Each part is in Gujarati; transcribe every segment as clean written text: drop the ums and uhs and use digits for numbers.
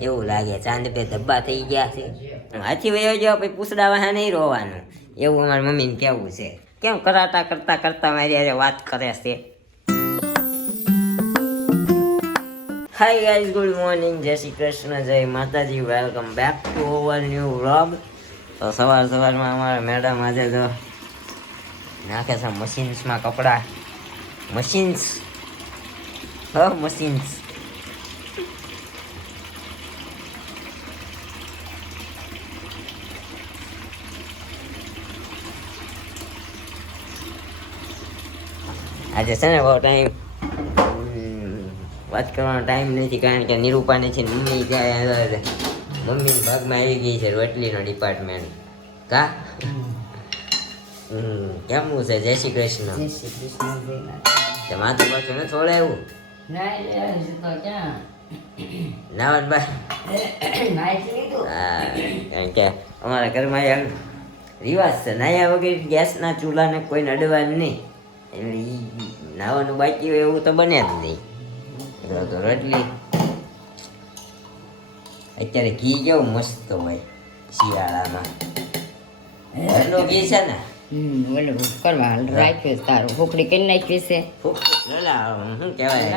એવું લાગે ચાંદ પે ધબ્બા થઈ ગયા છે. હાથી વયો જાવ પછી પૂછડા વાહા નહીં રોવાનું, એવું અમારી મમ્મીને કહેવું છે. કેમ કરાટા કરતા કરતા મારી હારે વાત કરે છે. હાય ગાઈઝ, ગુડ મોર્નિંગ, જય શ્રી કૃષ્ણ, જય માતાજી, welcome back to our new vlog. તો સવારમાં અમારા મેડમ આજે તો નાખે છે મશીન્સમાં કપડાં. મશીન્સ આજે છે ને બહુ ટાઈમ વાત કરવાનો ટાઈમ નથી, કારણ કે નિરૂપાની છે મમ્મી ત્યાં મમ્મીના ભાગમાં આવી ગઈ છે રોટલીનો ડિપાર્ટમેન્ટ. કા કેમનું છે? જય શ્રી કૃષ્ણ. માથું પાછું ને છોડાયું નાવન કારણ કે અમારા ઘરમાં એમ રિવાજ છે, નાયા વગર ગેસના ચૂલાને કોઈને અડવાનું નહીં, એટલે નાવાનું બાકી હોય એવું તો બને જ નહીં. તો રોટલી અત્યારે ઘી કેવું મસ્ત હોય શિયાળામાં, ઘરનું ઘી છે ને. કરવા રાખ્યું તારું ફૂકડી કરી નાખી છે. શું કહેવાય,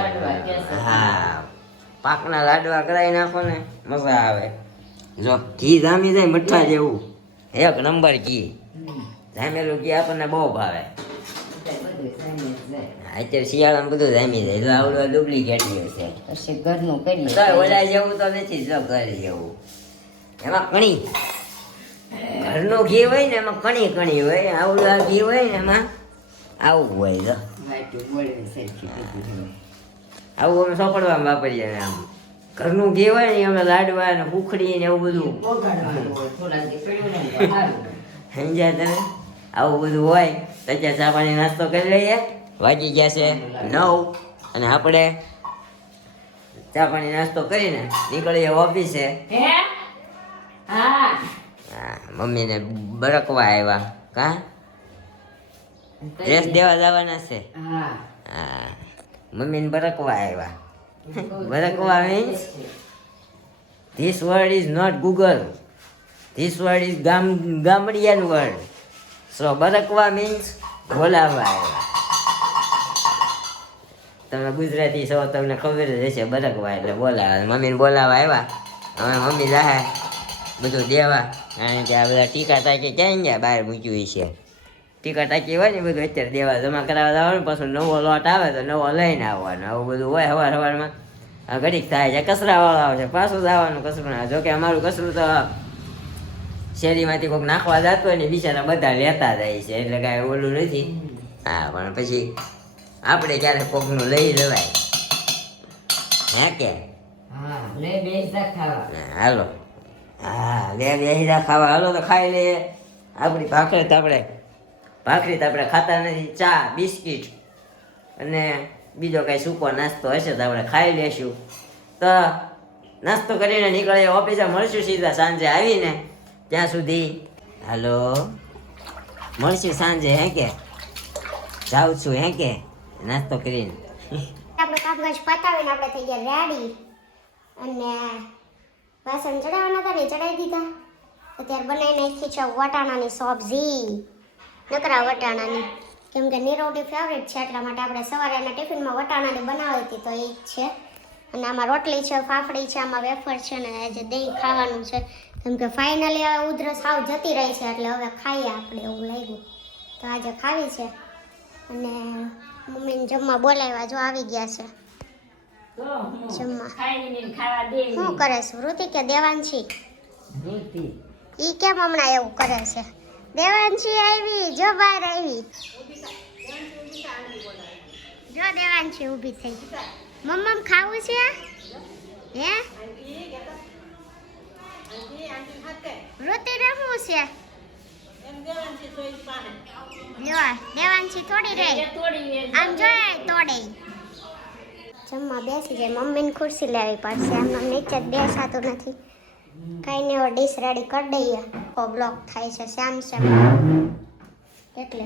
હા, પાકના લાડવા કરાવી નાખો ને મજા આવે. જો ઘી જામી જાય મઠ્ઠા જેવું, એક નંબર ઘી. જામેલું ઘી આપણને બહુ ભાવે. અત્યારે શિયાળામાં બધું જામી જાય, એટલે આવડું ડુપ્લિકેટ છે. પછી ઘરનું કરી ઓલા જેવું તો નથી, જો ઘર જેવું. એમાં કણી ઘરનું ઘી હોય ને એમાં કણી હોય, આવડું ઘી હોય ને એમાં આવું હોય. જો આવું અમે સોપડવામાં વાપરીએ ને, આમ ઘરનું ઘી હોય ને અમે લાડવા ને ઉખડી ને એવું બધું સમજ્યા તમે? આવું બધું હોય તો અત્યારે ચા પાણી નાસ્તો કરી લઈએ. વાગી ગયા છે 9 અને આપણે ચા પાણી નાસ્તો કરીને નીકળીએ ઓફિસે. હા, મમ્મીને બરકવા આવ્યા. કા ડ્રેસ દેવા જવાના છે? હા, મમ્મીને બરકવા આવ્યા. બરકવા means this word is not Google, this word is ગામડિયન વર્ડ. સો બરકવા મીન્સ બોલાવવા આવ્યા. તમે ગુજરાતી છો, તમને ખબર જ હશે. બરકવા એટલે બોલાવા, મમ્મીને બોલાવવા આવ્યા. હવે મમ્મી જાહે બધું દેવા, કારણ કે આ બધા ટીકા ટાંકી ક્યાં ગયા બહાર મૂક્યું છે. ટીકા ટાંકી હોય ને બધું અત્યારે દેવા જમા કરાવવા જવાનું, પાછું નવો લોટ આવે તો નવો લઈને આવવાનો, આવું બધું હોય. સવારમાં ઘડીક થાય છે કચરાવાળો આવશે, પાછું જવાનું કચરું. જોકે અમારું કચરું તો શેરીમાંથી કોઈક નાખવા જતું હોય ને બિચારા બધા લેતા જાય છે, એટલે કાંઈ ઓલું નથી. હા, પણ પછી આપણે ક્યારેક કોકનું લઈ જવાય. હે કે હાલો, હા, બેહીરા ખાવા હાલો તો ખાઈ લઈએ. આપણી ભાખરી તો આપણે ખાતા નથી. ચા, બિસ્કીટ અને બીજો કાંઈ સૂકો નાસ્તો હશે તો આપણે ખાઈ લેશું. તો નાસ્તો કરીને નીકળીએ ઓફિસે. મળશું સીધા સાંજે આવીને. ત્યાં સુધી હાલો, મળશું સાંજે. હે કે જાઉં છું? હે કે નાસ્તો કરીને આપણે કામકાજ પતાવીને આપણે થઈ ગયા રેડી, અને વાસણ ચડાવવાના હતા ને ચડાવી દીધા. અત્યારે બનાવી નાખી છે વટાણાની સબ્જી, નકરા વટાણાની, કેમ કે નીરોટી ફેવરેટ છે એટલા માટે આપણે સવારે એના ટિફિનમાં વટાણાની બનાવી હતી, તો એ જ છે. અને આમાં રોટલી છે, ફાફડી છે, આમાં વેફર છે, ને આજે દહીં ખાવાનું છે. કેમ કે ફાઇનલી હવે ઉધરસ સાવ જતી રહી છે, એટલે હવે ખાઈએ આપણે એવું લાગ્યું, તો આજે ખાવી છે. અને મમ્મીને જમવા બોલાવ્યા, જો આવી ગયા છે જમવા. શું કરે છે વૃત્તિ કે દેવાંશી? ઈ કેમ હમણાં એવું કરે છે? દેવાંશી આવી, જો બહાર આવી, જો દેવાંશી ઊભી થઈ. મમ્મમ ખાવું છે? હે વૃત્તિ રમવું છે? દેવાંશી થોડી રહે, આમ જોય તોડે. જમવા બેસી જાય. મમ્મીને ખુરશી લેવી પડશે, એમને નીચે જ બેસાતું નથી. કાંઈ નહીં, હવે ડીશ રેડી કરી દઈએ. બ્લોક થાય છે શ્યામ એટલે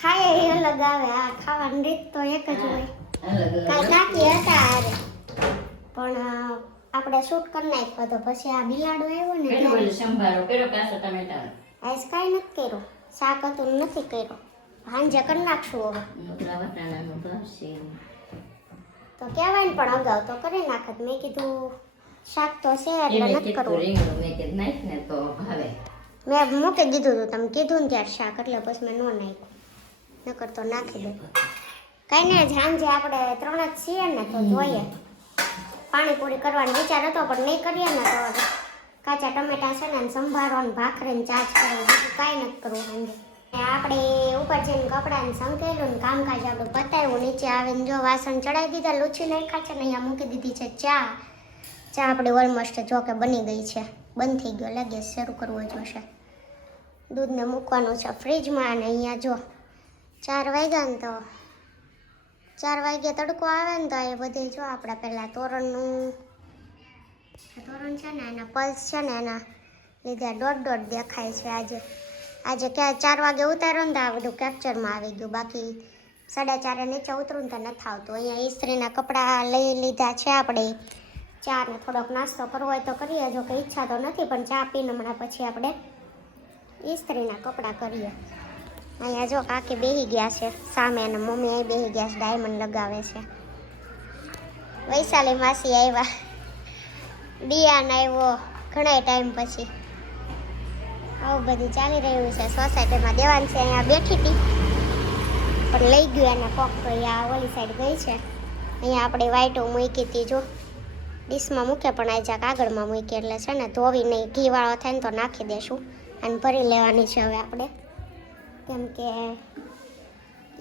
ખાઈએ એ અલગ આવે. આ ખાવાની રીત તો એક જ હોય. કાંઈ કાકી હતા અરે આપણે શૂટ કરી નાખ્યો તો પછી આ બિલાડો આવ્યો ને કેટલું બધું સંભાળો કર્યો કાસો ટમેટા આજ કાંઈ નથી કર્યું, શાક હતું નથી કર્યું, સાંજે કરી નાખશું હવે. મોકલા વટાણાનું ભાવશે તો કહેવાય ને પણ અગાઉ તો કરી નાખત. મેં કીધું શાક તો છે એટલે એને નથી કીધું કરવું. રીંગણું મેં કીધું નાખ ને તો ભાવે મેં મૂકી દીધું હતું, તમે કીધું ને ત્યારે શાક એટલે પછી મેં ન નાખ્યું, નકર તો નાખી દે. કાંઈ નહીં, સાંજે આપણે 3 જ છીએ ને તો જોઈએ. પાણીપુરી કરવાનો વિચાર હતો પણ નહીં કરીએ ને તો કાચા ટમેટા છે ને સંભારો ને ભાખરીને ચાર્જ કરવું, બીજું કાંઈ નથી કરવું સાંજે. આપણે ઉપર જઈને કપડાને સંકેલું ને કામકાજ આપણું પતાવ્યું. નીચે આવીને જો વાસણ ચડાવી દીધા, લૂછી નાખ્યા છે ને અહીંયા મૂકી દીધી છે ચા. ચા આપણી ઓલમોસ્ટ જો કે બની ગઈ છે, બંધ થઈ ગયો લાગે, શરૂ કરવો જોશે. દૂધને મૂકવાનું છે ફ્રીજમાં. અને અહીંયા જો 4 વાગ્યા ને તો 4 વાગ્યે તડકો આવે ને તો એ બધે જો આપણે પહેલાં તોરણ છે ને એના પલ્સ છે ને એના લીધે ડોટ દેખાય છે. આજે ક્યાં 4 વાગે ઉતાર્યો ને તો આ બધું કેપ્ચરમાં આવી ગયું, બાકી 4:30 નીચે ઉતરું ને તો નથી આવતું. અહીંયા ઇસ્ત્રીના કપડાં લઈ લીધા છે આપણે. ચા ને થોડોક નાસ્તો કરવો હોય તો કરીએ, જો કે ઈચ્છા તો નથી પણ ચા પીને હમણાં પછી આપણે ઇસ્ત્રીના કપડાં કરીએ. અહીંયા જો કાકી બેસી ગયા છે સામે અને મમ્મી અહીં બેસી ગયા છે, ડાયમંડ લગાવે છે. વૈશાલી માસી આવ્યા, દિયાન આવ્યો ઘણા ટાઈમ પછી. આવું બધું ચાલી રહ્યું છે સોસાયટીમાં. દેવાન છે અહીંયા બેઠી હતી પણ લઈ ગયું એને કોક, તો અહીંયા ઓલી સાઈડ ગઈ છે. અહીંયા આપણે વાઈટો મૂકી હતી જો ડીશમાં મૂકે, પણ આ જાક આગળમાં મૂકી એટલે છે ને ધોવી નહીં, ઘીવાળો થાય ને તો નાખી દેશું. અને ભરી લેવાની છે હવે આપણે, કેમ કે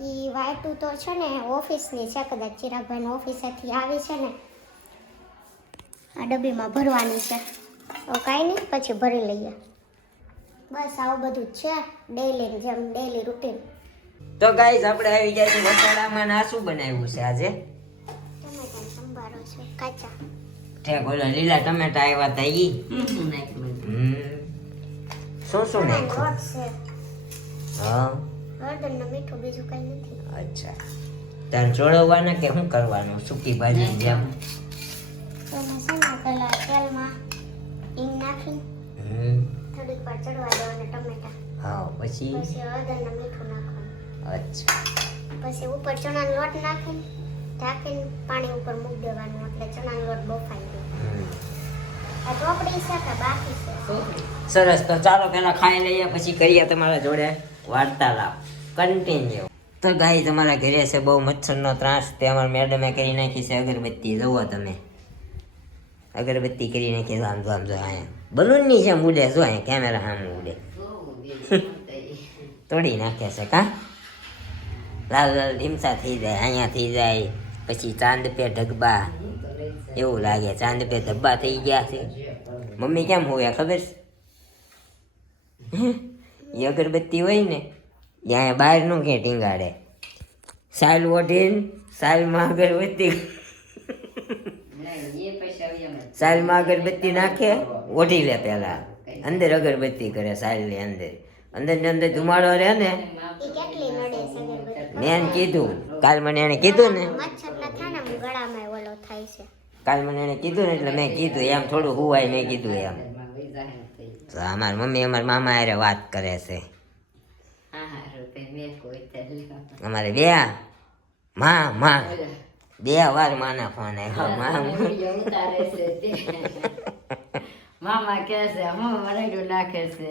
એ વાઈટું તો છે ને ઓફિસની છે, કદાચ ચિરાગભાઈની ઓફિસેથી આવી છે ને આ ડબ્બીમાં ભરવાની છે. તો કાંઈ નહીં, પછી ભરી લઈએ. બસ આવું બધું જ છે ડેઈલી જેમ ડેઈલી રૂટીન. તો ગાઈસ આપણે આવી ગયા છે વટાણામાં. આ શું બનાવ્યું છે આજે? ટમેટાનો સંભારો છે કાચા. ઠેક ઓલા લીલા ટમેટા આવ્યા હતા ઈ. શું નાખ્યું? રોટ છે, હા હળદર ને મીઠું, બીજું કંઈ નથી. અચ્છા, તાર જોડવાના કે શું કરવાનું? સૂકી ભાજી જેમ એમાં છે ને પેલા તેલમાં હિંગ નાખી થોડીક વાર ચડવા દેવાના ટમેટા, હા પછી હળદર ને મીઠું નાખવાનું. અચ્છા, પછી ઉપર ચણાનો લોટ નાખીને ઢાંકીને પાણી ઉપર મૂકી દેવાનું એટલે ચણાનો લોટ બફાઈ જાય. આ ચોપડી છે કે બાકી છે? સરસ. તો ચાલો પેલા ખાઈ લઈએ પછી કરીએ તમારા જોડે વાર્તાલાપ કન્ટિન્યુ. તો ગાઈ તમારા ઘરે છે બહુ મચ્છરનો ત્રાસ, તે અમારા મેડમે કરી નાખી છે અગરબત્તી. જુઓ તમે, અગરબત્તી કરી નાખી. આમ જો અહીંયા બલૂનની જેમ ઉડે, જો અહીંયા કેમેરા સામે ઉડે. તોડી નાખે છે કા, લાલ લાલ ઢીમસા થઈ જાય, અહીંયા થઈ જાય. પછી ચાંદ પે ઢગબા, એવું લાગે ચાંદ પે ધબ્બા થઈ ગયા છે. મમ્મી કેમ હોય ખબર છે? એ અગરબત્તી હોય ને ત્યાં બહાર નું ક્યાં ટીંગાડે, સાલ ઓઢીને સાલમાં અગરબત્તી, સાલમાં અગરબત્તી નાખે, ઓઢી લે પેલા, અંદર અગરબત્તી કરે સાલની અંદર. અંદર ને અંદર ધુમાડો રહે ને. એ કેટલી નડે છે અગરબત્તી. મેં એને કીધું, કાલ મને એને કીધું ને, મચ્છર ના થાય ને ગળામાં ઓલો થાય છે. કાલ મને એને કીધું ને એટલે મેં કીધું એમ થોડું હુવાય, મેં કીધું એમ. તો અમારી મમ્મી અમારા મામા હારે વાત કરે છે. અમારે બે વાર માના ફોન આવ્યો. મામા કે છે હું રાયડું નાખે છે.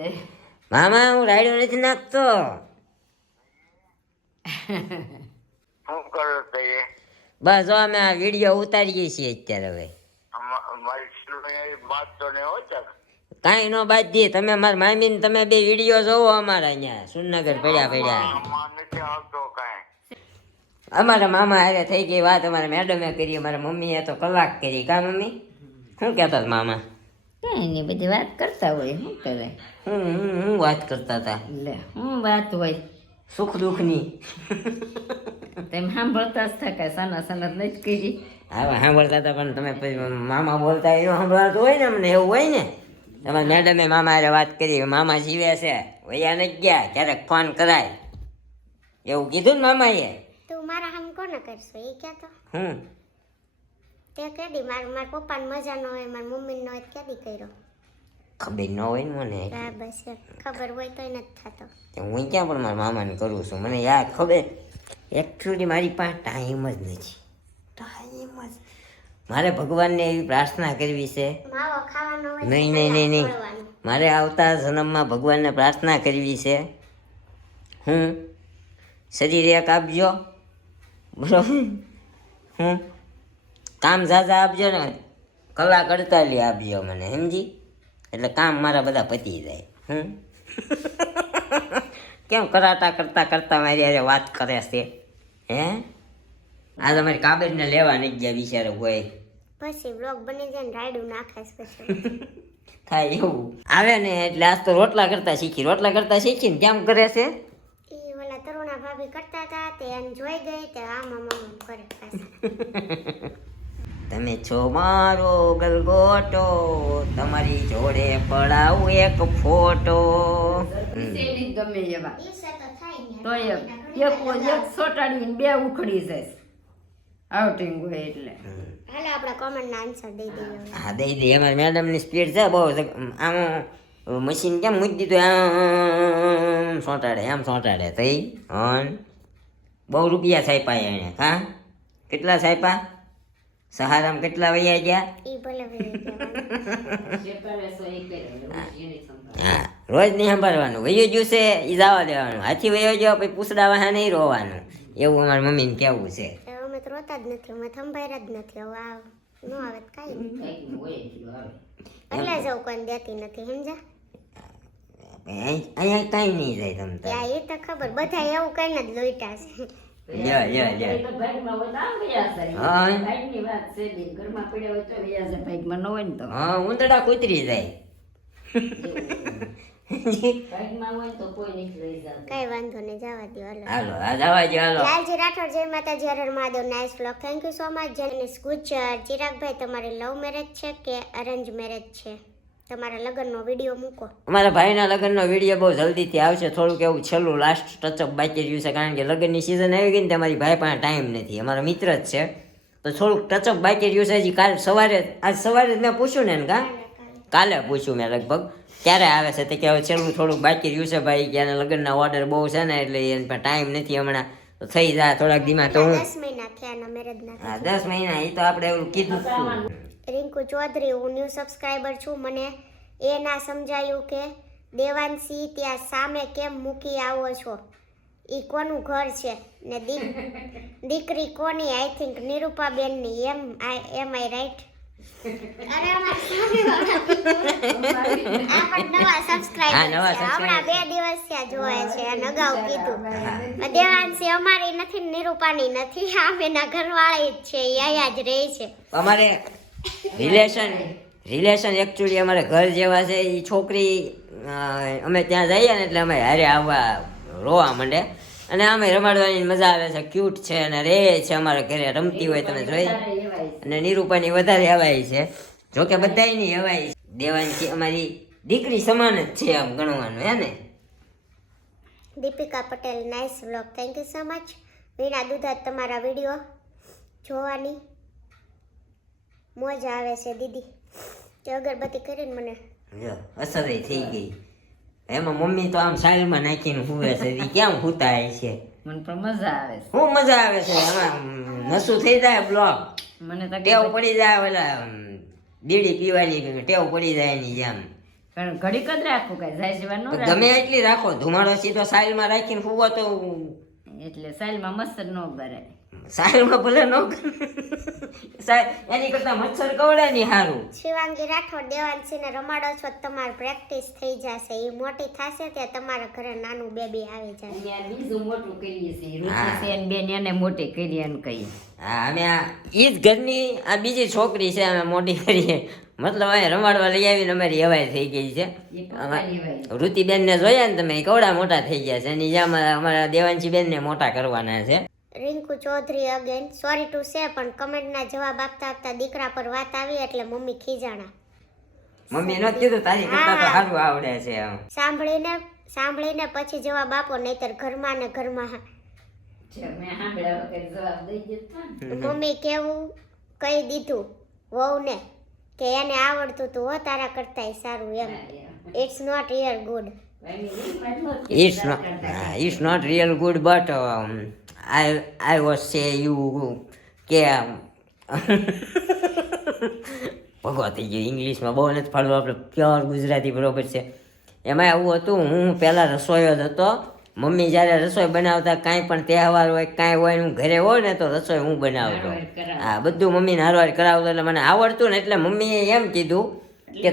મામા હું રાયડો નથી નાખતો. શું કરો છો એ? બસ જો અમે આ વિડીયો ઉતારીએ છીએ અત્યારે. હવે મારી સિલાઈ બાદ તો ને હોતા કાંઈ નો બાજી. તમે મારા મામી ને તમે બે વિડીયો જોવો અમારા અહીંયા સુરનગર પડ્યા. આમાં નથી આવતો કાંઈ. અમારા મામા હારે થઈ ગઈ વાત, અમારા મેડમે કરી, અમારા મમ્મીએ તો કલાક કરી. કા મમ્મી શું કહેતા હતા મામા? કઈ નહીં, બધી વાત કરતા હોય. શું કરે? હું વાત કરતા હતા? લે હું વાત હોય સુખ દુઃખની. તેમ સાંભળતા જ થાય, સાના સનત નથી કરી. હા સાંભળતા હતા પણ તમે પછી મામા બોલતા એવું સાંભળાતું હોય ને અમને, એવું હોય ને. તમારા મેડમે મામા હારે વાત કરી, મામા જીવે છે, વયા નથી ગયા, ક્યારેક ફોન કરાય એવું કીધું ને મામાએ. તું મારા હમ કોને કરશો એ કહેતો? તે કેદી મારા પપ્પાને મજા ન હોય, મારી મમ્મીને ન હોય તો કેદી કર્યો? ખબર ન હોય ને મને હા બસ એમ. ખબર હોય તોય નથી થતો. તો હું ક્યાં પણ મારા મામાને કરું છું, મને યાદ ખબર. એકચ્યુઅલી મારી પાસે ટાઈમ જ નથી, ટાઈમ જ. મારે ભગવાનને એવી પ્રાર્થના કરવી છે. માવો ખાવાનો હોય તો નહીં કલાક નહીં નહીં નહીં ખોળવાનું. મારે આવતા જન્મમાં ભગવાનને પ્રાર્થના કરવી છે. હું શરીર એક આપજો, બરોબર. હું કામ ઝાઝા આપજો ને, કલાક 48 આપજો મને, સમજી? એટલે કામ મારા બધા પતી જાય. કેમ કરાટા કરતા કરતા મારી હારે વાત કરે છે? હે આ તમારી કાબેજને લેવા નહીં ગયા બિચારો કોઈ. પછી બ્લોગ બની જાય ને રાયડું નાખે છે પછી. થાય એવું આવે ને એટલે આજ તો રોટલા કરતા શીખીને કેમ કરે છે? ઈ ઓલા તરુણા ભાભી કરતા હતા તે એને જોઈ ગઈ તે આમ કરે પાછા. તમે છો મારો ગલગોટો, તમારી જોડે પડાવું એક ફોટો. શેલી ગમે એવા ઈ સે તો થાય ને. તો એક સોટાડીને બે ઉખડી જાય આઉટિંગ હોય એટલે. હાલો આપણે કોમેન્ટ ના આન્સર દઈ દઈએ. હા દઈ દે. અમારી મેડમની સ્પીડ છે બહુ. આમ મશીન કેમ મૂકી દીધું, આમ સોંટાડે તઈ. બહુ રૂપિયા છાપ્યા એને. હા કેટલા છાપ્યા? સહારામાં કેટલા વૈયા ગયા? ઈ ભલે વહી ગયા. હા રોજ નહીં સંભાળવાનું. વયો ગયું છે એ જવા દેવાનું. હાથી વયો ગયો પછી પૂછડા વાહા નહીં રોવાનું. એવું અમારી મમ્મીને કહેવું છે. અમે તો રોતા જ નથી, અમે થંભાઈ જ નથી. હવે આ ન આવે તો કાંઈ નહીં. એટલે જવું કોઈને દેતી નથી, સમજા? અહીંયા કાંઈ નહીં જાય તમ તાર. ત્યાં એ તો ખબર, બધા એવું કઈને જ લોઈટા છે. હા ઉંદરડા કૂતરી જાય. કઈ વાંધો નહીં, જવા દો. હાલો આ જવા દો હાલો. લાલજી રાઠોડ, જય માતાજી, હર હર Mahadev. Nice vlog, thank you so much. Jenis Gujar. ચિરાગભાઈ, તમારે લવ મેરેજ છે કે અરેન્જ મેરેજ છે? તમારા લગ્નનો વિડીયો મૂકો. અમારા ભાઈના લગ્નનો વિડીયો બહુ જલ્દીથી આવશે. થોડુંક એવું છેલ્લું લાસ્ટ ટચઅપ બાકી રહ્યું છે, કારણ કે લગ્નની સિઝન આવી ગઈ ને તમારી ભાઈ પાસે ટાઈમ નથી. અમારો મિત્ર જ છે તો થોડુંક ટચઅપ બાકી રહ્યું છે. હજી કાલ સવારે, આજ સવારે જ મેં પૂછ્યું ને કા કાલે પૂછ્યું મેં લગભગ ક્યારે આવે છે, તે કે હવે છેલ્લું થોડુંક બાકી રહ્યું છે ભાઈ, કે આના લગ્નના ઓર્ડર બહુ છે ને એટલે એને પણ ટાઈમ નથી હમણાં. તો થઈ જાય થોડાક દીમાં. તો હું 10 મહિના થયા મેરેજ ના. હા 10 મહિના એ તો આપણે એવું કીધું હતું. રિંકુ ચૌધરી, હું ન્યૂ સબસ્ક્રાઈબર છું. મને એ ના સમજાયું કે દેવાંશી ત્યાં સામે કેમ મૂકી આવો છો? ઈ કોનું ઘર છે ને દીકરી કોની? આઈ થિંક નિરૂપાબેનની. Am I right? અરે અમારા નવા સબસ્ક્રાઈબર છે, હમણાં 2 દિવસ થયા જોવે છે અને અગાઉ કીધું. દેવાંશી અમારી નથી, નિરૂપાની નથી, આમેના ઘરવાળી જ છે, એ અહીંયા જ રહે છે. અમારે રિલેશન એકચ્યુઅલી અમારે ઘર જેવા છે. એ છોકરી અમે ત્યાં જઈએ ને એટલે અમે હારે આવવા રોવા માંડે અને અમે રમાડવાની મજા આવે છે. ક્યુટ છે અને રે છે અમારા ઘરે, રમતી હોય તમે જોઈ. અને નિરૂપાની વધારે હવાઈ છે, જોકે બધાયની હવાઈ. દેવાંશી અમારી દીકરી સમાન જ છે આમ ગણવાનું, હે ને? Deepika Patel, nice vlog, thank you so much. Veena Dudha, તમારા વિડીયો જોવાની મજા આવે છે દીદી. તે અગરબત્તી કરીને મને જો અસર થઈ ગઈ. એમાં મમ્મી તો આમ સાઈલમાં નાખીને હુવે છે. ઈ કેમ હુતાય છે? મને પણ મજા આવે છે. શું મજા આવે છે? એમાં નસું થઈ જાય બ્લોગ, મને તો ટેવ પડી જાય. ઓલા બીડી પીવાની ટેવ પડી જાય એની જેમ. પણ ઘડીક જ રાખવું, કઈ જાય જેવા ન ગમે એટલી રાખો, ધુમાડો સીધો સાઈલમાં રાખીને હુવો તો એટલે સાઈલમાં મચ્છર ન ભરાય. સાઈલમાં ભલે ન એની કરતા મચ્છર કવડે ની સારું. શિવાંગી રાઠોડ, દેવાંશીને રમાડો છો તો તમારી પ્રેક્ટિસ થઈ જશે. એ મોટી થશે ત્યાં તમારા ઘરે નાનું બેબી આવી જશે. અહીંયા બીજું મોટું કરીએ છીએ, રૂચી સેન બેન એને મોટી કરી એને કહીએ. હા અમે ઈ જ ઘરની આ બીજી છોકરી છે, અમે મોટી કરીએ. મતલબ અહીંયા રમાડવા લઈ આવીને અમારી હવાઈ થઈ ગઈ છે. ઋતિબેન ને જોયા ને તમે, કવડા મોટા થઈ ગયા છે. એની જેમ અમારા દેવાંશી બેન ને મોટા કરવાના છે. Rinku Chaudhary again, sorry to say, પણ કમેન્ટના જવાબ આપતા આપતા દીકરા પર વાત આવી એટલે મમ્મી ખીજાણા. મમ્મી નો કીધું તારી કરતા તો સારું આવડે છે. સાંભળીને પછી જવાબ આપો, નહીતર ઘરમાં ને ઘરમાં. મમ્મી કેવું કહી દીધું વહુને કે એને આવડતું તું હો તારા કરતાંય સારું એમ. It's not real good. it's not real good, but I was say you કે ભગવા થઈ ગયું ઇંગ્લિશમાં બહુ નથી ફાળવું, આપણે પ્યોર ગુજરાતી બરોબર છે. એમાં એવું હતું, હું પહેલાં રસોઈયો જ હતો. મમ્મી જ્યારે રસોઈ બનાવતા, કાંઈ પણ તહેવાર હોય કાંઈ હોય, હું ઘરે હોય ને તો રસોઈ હું બનાવતો. હા, બધું મમ્મીને હારવાર કરાવતો, એટલે મને આવડતું ને. એટલે મમ્મીએ એમ કીધું કે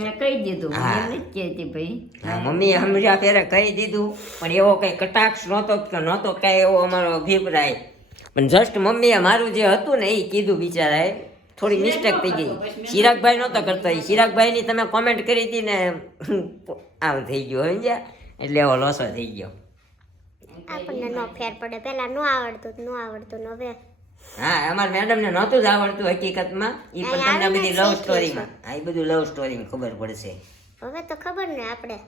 મેં કહી દીધું. હા. એમ નથી કહેતી ભાઈ. હા, મમ્મીએ હમણાં ફેરે કહી દીધું, પણ એવો કંઈ કટાક્ષ નહોતો કાંઈ એવો અમારો અભિપ્રાય. પણ જસ્ટ મમ્મીએ મારું જે હતું ને એ કીધું. બિચારાએ થોડી મિસ્ટેક થઈ ગઈ. ચિરાગભાઈ નહોતો કરતો, એ ચિરાગભાઈની તમે કોમેન્ટ કરી હતી ને આમ થઈ ગયું સમજ્યા, એટલે એવો લોસો થઈ ગયો. આપણને નો ફેર પડે. પહેલા નો આવડતું ને હવે હા, અમારા મેડમને નહોતું જ આવડતું હકીકતમાં. એ પણ તમને બધી લવ સ્ટોરીમાં, હા, એ બધું લવ સ્ટોરીમાં ખબર પડશે. હવે તો ખબર ને આપણે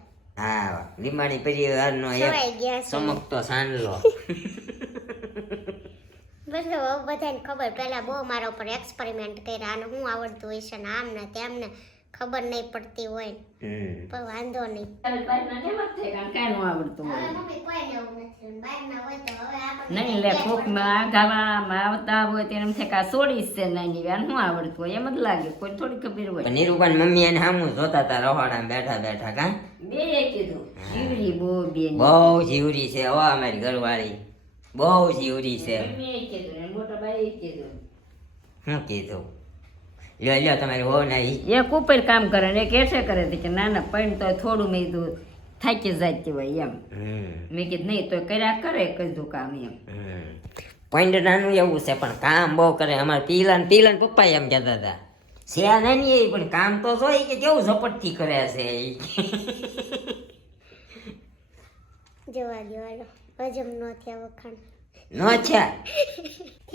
હા, લીમાણી પરિવારનો ખવાઈ એક ગયા છે. ચમકતો સાંડલો. બધું બધાને ખબર. પહેલા બહુ મારા ઉપર એક્સપેરિમેન્ટ કર્યા, આને શું આવડતું હોય છે ને આમ ને તેમ ને ખબર નહીં પડતી હોય પણ વાંધો નહીં. કાંઈ ન આવડતું હોય. મમ્મી કોઈને એવું નથી. બહારના હોય તો હવે આપણે નહીં લે કોકમાં ગાવામાં આવતા હોય તેને એમ થાય કે આ સોડીશ છે નાની આને શું આવડતું હોય એમ જ લાગે. કોઈ થોડી ખબર હોય. પણ નિરૂપણ મમ્મી એને સામું જોતા હતા રહોડા બેઠા બેઠા. કા બે કીધું જીવડી બહુ બેન. બહુ જીવરી છે હો અમારી ઘરવાળી, બહુ જીવરી છે. મમ્મીએ કીધું ને મોટા ભાઈએ કીધું. શું કીધું? લ્યો તમારી હો ના એક ઉપર કામ કરે ને એક એસે કરે છે કે ના ના પણ તો થોડું મેં કીધું થાકી જતી હોય એમ. મેં કીધું નહીં તો કર્યા કરે કીધું કામ એમ. પોઈન્ટ નાનું એવું છે પણ કામ બહુ કરે. અમારા પીલા પપ્પા એમ કહેતા હતા છે નાની એ પણ કામ તો જોઈ કે કેવું ઝપટથી કરે છે. જવા દેવાનો હજમ ન થયા વખાણ. નો છે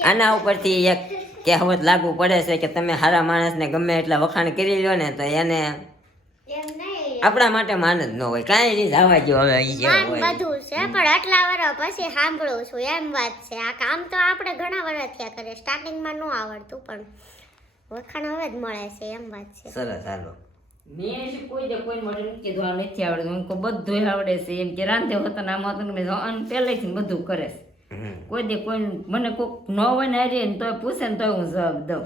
આના ઉપરથી એક કહેવત લાગુ પડે છે કે તમે સારા માણસને ગમે એટલા વખાણ કરી લો ને તો એને એમ નહીં આપણા માટે માન જ ન હોય. કાંઈ નહીં જવા ગયો હવે ઈ જે માન હોય. બધું છે પણ આટલા વર્ષ પછી સાંભળું છું એમ વાત છે. આ કામ તો આપણે ઘણા વર્ષ થયા કરે. સ્ટાર્ટિંગમાં ન આવડતું પણ વખાણ હવે જ મળે છે એમ વાત છે. સરસ હાલો. મેં કોઈ માટે નથી કીધું આ નથી આવડતું. એમ કહું બધું આવડે છે એમ કે રાંધે હોતા ને આમ હતું મેં પહેલેથી બધું કરે છે. કોઈ દે કોઈ મને કોઈક ન હોય ને હારી ને તોય પૂછે ને તોય હું જવાબ દઉં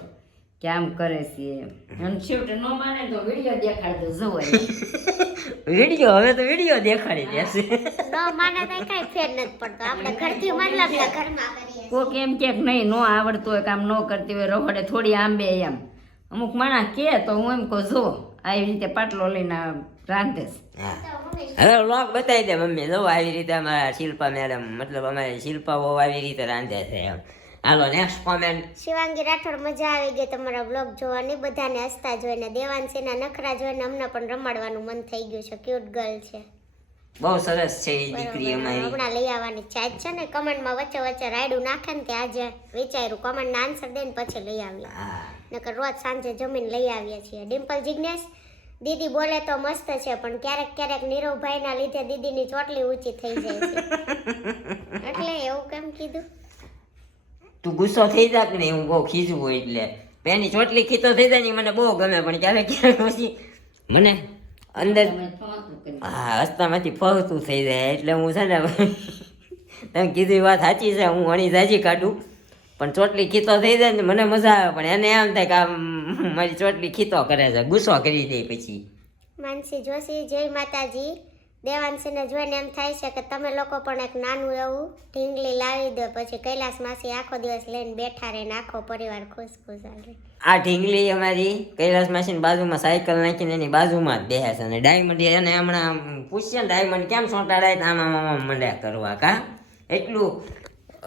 કે આમ કરે છે એમ. અને છેવટે ન માને તો વિડીયો દેખાડી દઉં જવાય. વિડીયો હવે તો વિડીયો દેખાડી દેશે. ન માને તો કઈ ફેર નથી પડતો. આપણે ઘરથી મતલબ ને ઘરમાં કરીએ. કોક એમ કે નહીં ન આવડતું હોય કામ ન કરતી હોય રહોડે થોડી આંબે એમ. અમુક માણસ કે તો હું એમ કહું જો આવી રીતે પાટલો લઈને રાંધે છે. હા, હવે વ્લોગ બતાવી દે મમ્મી. જો આવી રીતે અમારા શિલ્પા મેડમ મતલબ અમારી શિલ્પા બહુ આવી રીતે રાંધે છે એમ. હાલો નેક્સ્ટ કોમેન્ટ. શિવાંગી રાઠોડ મજા આવી ગઈ તમારા બ્લોગ જોવાની. બધાને હસતા જોઈને, દેવાંશીના નખરા જોઈને અમને પણ રમાડવાનું મન થઈ ગયું છે. ક્યુટ ગર્લ છે. બહુ સરસ છે એ દીકરી અમારી. હમણાં લઈ આવવાની ચાજ છે ને. કમેન્ટમાં વચ્ચે વચ્ચે રાયડું નાખે ને ત્યાં આજે વિચાર્યું કમેન્ટના આન્સર દઈને પછી લઈ આવીએ. હા, નકર રોજ સાંજે જમીન લઈ આવીએ છીએ. ડિમ્પલ જિજ્ઞેશ દીદી બોલે તો મસ્ત છે પણ ક્યારેક ક્યારેક નીરવભાઈના લીધે દીદીની ચોટલી ઊંચી થઈ જાય છે. એટલે એવું કેમ કીધું? તું ગુસ્સો થઈ જા કે નહીં, હું બહુ ખીજવું હોય એટલે પેની ચોટલી ખીતો થઈ જાય ને મને બહુ ગમે. પણ ક્યારેક ક્યારેક પછી મને અંદર હા હસ્તામાંથી ફરતું થઈ જાય. એટલે હું છે ને તમે કીધું વાત સાચી છે, હું અણી જાજી કાઢું પણ ચોટલી ખીતો થઈ જાય ને મને મજા આવે. પણ એને એમ થાય કે આમ મારી ચોટલી ખીતો કરે છે, ગુસ્સો કરી દે પછી. માનસી જોશી જય માતાજી. દેવાંશીને જોઈને એમ થાય છે કે તમે લોકો પણ એક નાનું એવું ઢીંગલી લાવી દો પછી કૈલાસ માસી આખો દિવસ લઈને બેઠા રહે ને આખો પરિવાર ખુશ ખુશ રહે. આ ઢીંગલી અમારી કૈલાસ માસીની બાજુમાં સાયકલ નાખીને એની બાજુમાં જ બેસે છે. અને ડાયમંડ એને હમણાં પૂછશે ને ડાયમંડ કેમ સોંટાડાય આમ આમ આમ મંડ્યા કરવા. કા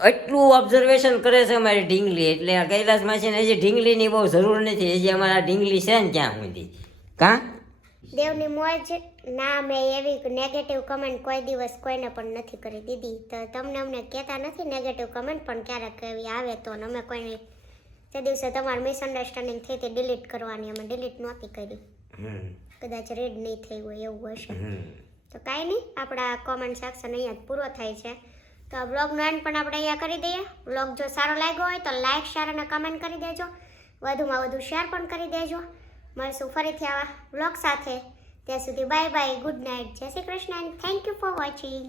એટલું ઓબ્ઝર્વેશન કરે છે અમારી ઢીંગલી. એટલે આ કૈલાસ માસીને હજી ઢીંગલીની બહુ જરૂર નથી. હજી અમારા ઢીંગલી છે ને ક્યાં સુધી. કા દેવની મોજ ના મેં એવી નેગેટિવ કમેન્ટ કોઈ દિવસ કોઈને પણ નથી કરી દીધી. તો તમને અમને કહેતા નથી નેગેટિવ કમેન્ટ પણ ક્યારેક એવી આવે તો અમે કોઈને તે દિવસે તમારી મિસઅન્ડરસ્ટેન્ડિંગ થઈ હતી ડિલીટ કરવાની અમે ડિલીટ નહોતી કરી. કદાચ રીડ નહીં થઈ હોય એવું હશે. તો કાંઈ નહીં આપણા કોમેન્ટ સેક્શન અહીંયા જ પૂરો થાય છે. તો આ બ્લોગનો એન્ડ પણ આપણે અહીંયા કરી દઈએ. બ્લોગ જો સારો લાગ્યો હોય તો લાઈક શેર અને કમેન્ટ કરી દેજો. વધુમાં વધુ શેર પણ કરી દેજો. મળશું ફરીથી આવા બ્લોગ સાથે. ત્યાં સુધી બાય બાય, ગુડ નાઇટ, જય Shri Krishna, and thank you for watching.